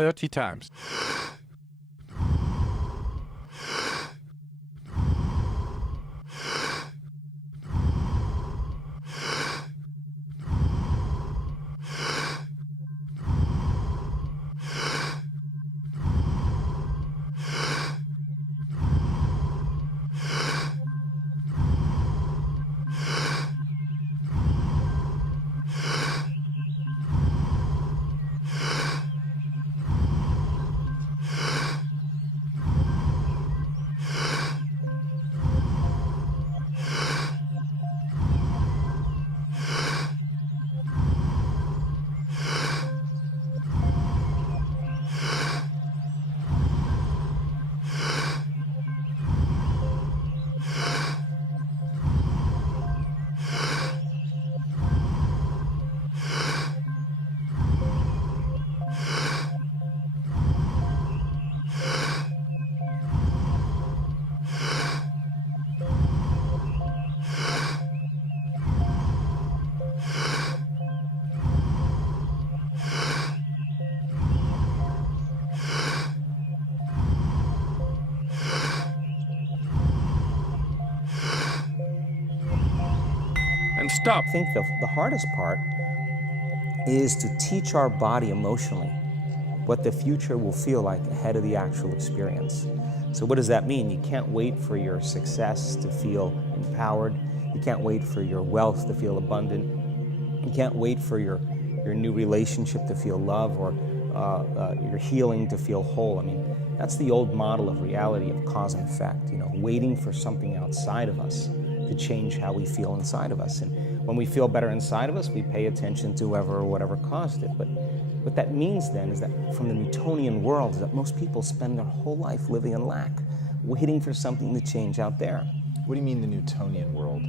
30 times. And stop. I think the hardest part is to teach our body emotionally what the future will feel like ahead of the actual experience. So what does that mean? You can't wait for your success to feel empowered. You can't wait for your wealth to feel abundant. You can't wait for your new relationship to feel love, or your healing to feel whole. I mean, that's the old model of reality, of cause and effect, waiting for something outside of us to change how we feel inside of us. And when we feel better inside of us, we pay attention to whoever or whatever caused it. But what that means then is that from the Newtonian world, is that most people spend their whole life living in lack, waiting for something to change out there. What do you mean the Newtonian world?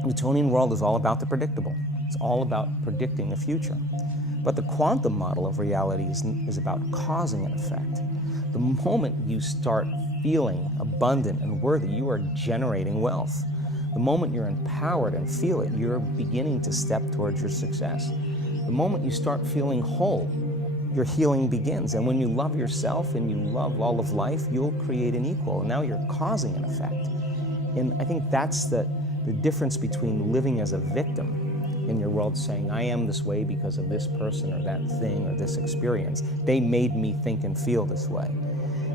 The Newtonian world is all about the predictable. It's all about predicting the future. But the quantum model of reality is about causing an effect. The moment you start feeling abundant and worthy, you are generating wealth. The moment you're empowered and feel it, you're beginning to step towards your success. The moment you start feeling whole, your healing begins. And when you love yourself and you love all of life, you'll create an equal. And now you're causing an effect. And I think that's the difference between living as a victim in your world, saying, I am this way because of this person or that thing or this experience. They made me think and feel this way.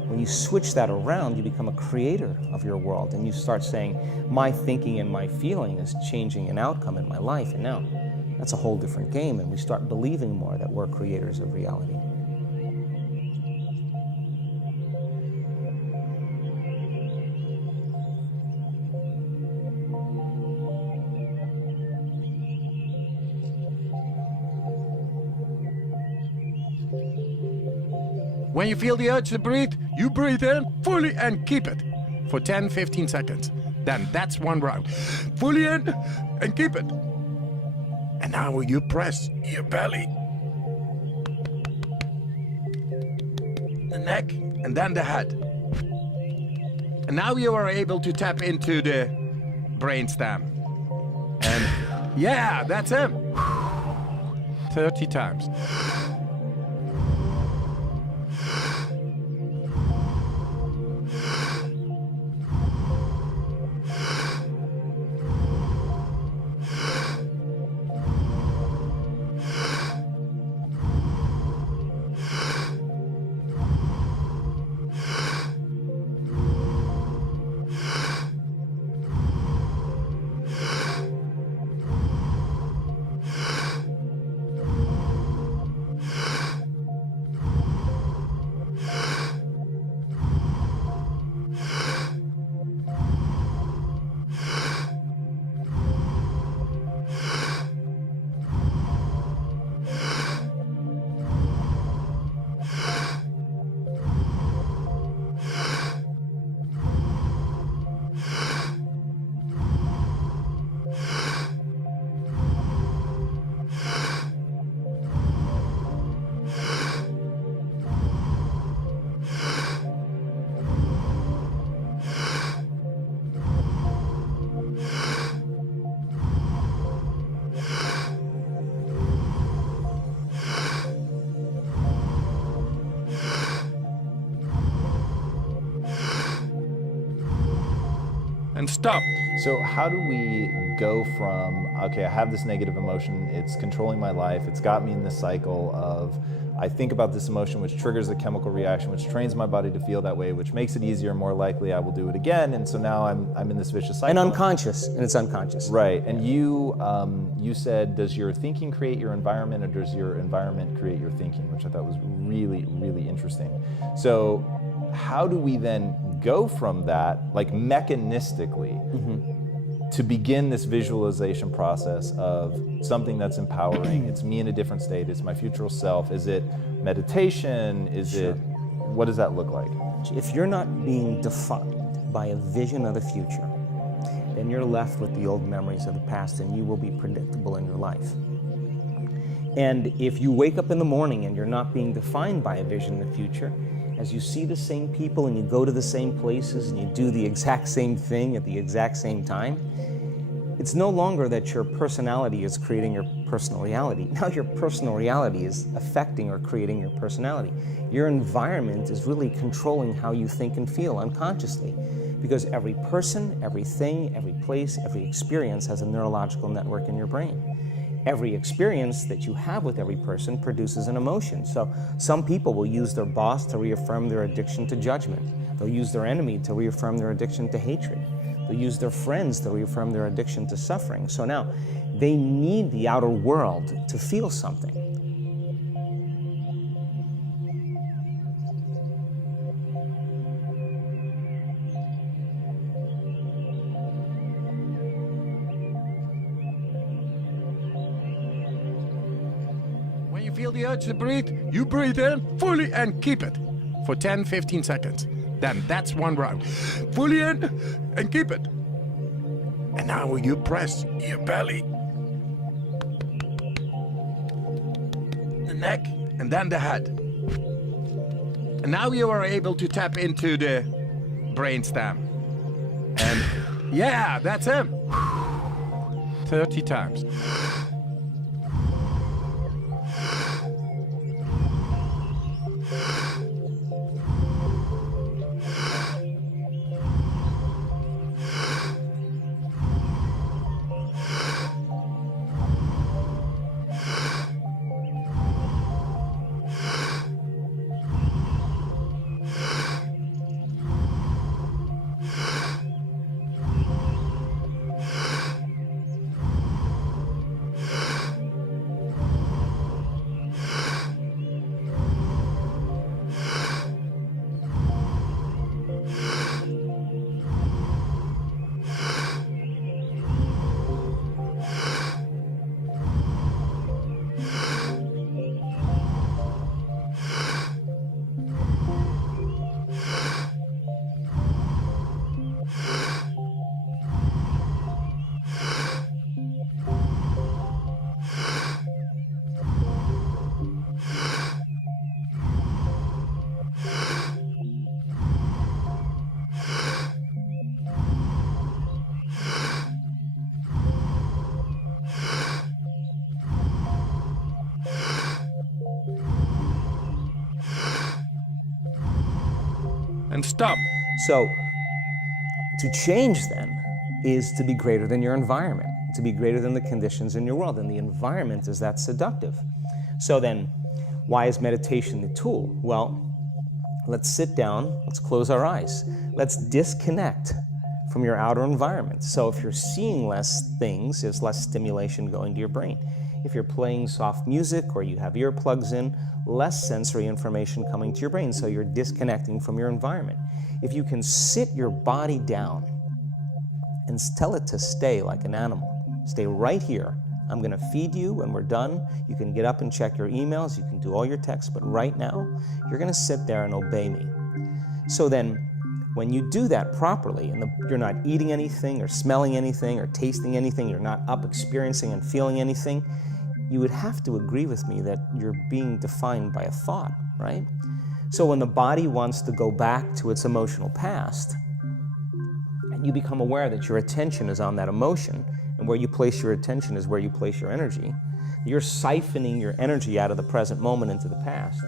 When you switch that around, you become a creator of your world, and you start saying, my thinking and my feeling is changing an outcome in my life, and now that's a whole different game, and we start believing more that we're creators of reality. When you feel the urge to breathe, you breathe in fully and keep it for 10-15 seconds. Then that's one round. Fully in and keep it. And now you press your belly, the neck, and then the head. And now you are able to tap into the brainstem. And yeah, that's him. 30 times. and stop. So how do we go from, okay, I have this negative emotion, it's controlling my life, it's got me in this cycle of, I think about this emotion, which triggers the chemical reaction, which trains my body to feel that way, which makes it easier, more likely I will do it again, and so now I'm in this vicious cycle. And unconscious, and it's unconscious. Right, and you said, does your thinking create your environment, or does your environment create your thinking, which I thought was really, really interesting. So how do we then go from that, like mechanistically, to begin this visualization process of something that's empowering? It's me in a different state, it's my future self. Is it meditation? Is it, what does that look like? If you're not being defined by a vision of the future, then you're left with the old memories of the past, and you will be predictable in your life. And if you wake up in the morning and you're not being defined by a vision of the future, as you see the same people and you go to the same places and you do the exact same thing at the exact same time, it's no longer that your personality is creating your personal reality. Now your personal reality is affecting or creating your personality. Your environment is really controlling how you think and feel unconsciously, because every person, everything, every place, every experience has a neurological network in your brain. Every experience that you have with every person produces an emotion. So some people will use their boss to reaffirm their addiction to judgment. They'll use their enemy to reaffirm their addiction to hatred. They'll use their friends to reaffirm their addiction to suffering. So now they need the outer world to feel something. When you feel the urge to breathe, you breathe in fully and keep it for 10-15 seconds. Then that's one round. Fully in and keep it. And now you press your belly, the neck, and then the head. And now you are able to tap into the brainstem. And yeah, that's him. 30 times. And stop. So to change then is to be greater than your environment, to be greater than the conditions in your world, and the environment is that seductive. So then, why is meditation the tool? Well, let's sit down, let's close our eyes, let's disconnect from your outer environment. So if you're seeing less things, there's less stimulation going to your brain. If you're playing soft music or you have earplugs in, less sensory information coming to your brain, so you're disconnecting from your environment. If you can sit your body down and tell it to stay like an animal, stay right here. I'm gonna feed you when we're done. You can get up and check your emails, you can do all your texts, but right now, you're gonna sit there and obey me. So then, when you do that properly, and you're not eating anything or smelling anything or tasting anything, you're not up experiencing and feeling anything, you would have to agree with me that you're being defined by a thought, right? So when the body wants to go back to its emotional past, and you become aware that your attention is on that emotion, and where you place your attention is where you place your energy, you're siphoning your energy out of the present moment into the past,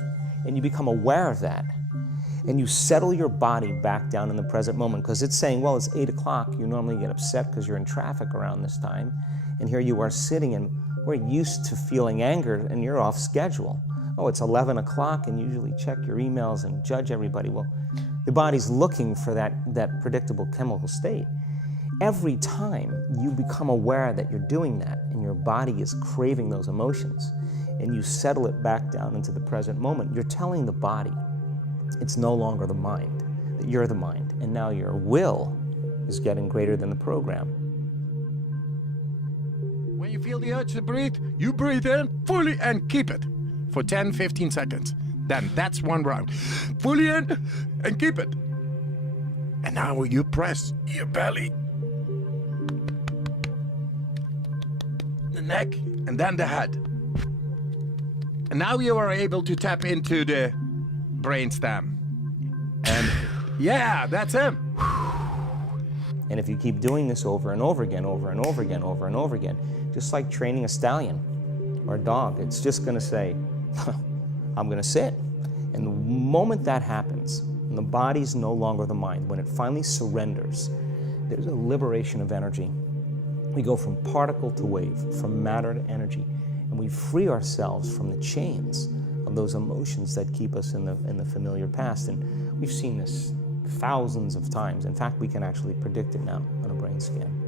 and you become aware of that. And you settle your body back down in the present moment, because it's saying, well, it's 8 o'clock. You normally get upset because you're in traffic around this time. And here you are sitting, and we're used to feeling anger, and you're off schedule. Oh, it's 11 o'clock, and you usually check your emails and judge everybody. Well, the body's looking for that predictable chemical state. Every time you become aware that you're doing that, and your body is craving those emotions, and you settle it back down into the present moment, you're telling the body it's no longer the mind, that you're the mind, and now your will is getting greater than the program. When you feel the urge to breathe, you breathe in fully and keep it for 10, 15 seconds. Then that's one round. Fully in and keep it. And now you press your belly, the neck, and then the head. And now you are able to tap into the brainstem. And yeah, that's him. And if you keep doing this over and over again, over and over again, over and over again, just like training a stallion or a dog, it's just gonna say, I'm gonna sit. And the moment that happens, and the body's no longer the mind, when it finally surrenders, there's a liberation of energy. We go from particle to wave, from matter to energy, and we free ourselves from the chains of those emotions that keep us in the familiar past. And we've seen this thousands of times. In fact, we can actually predict it now on a brain scan.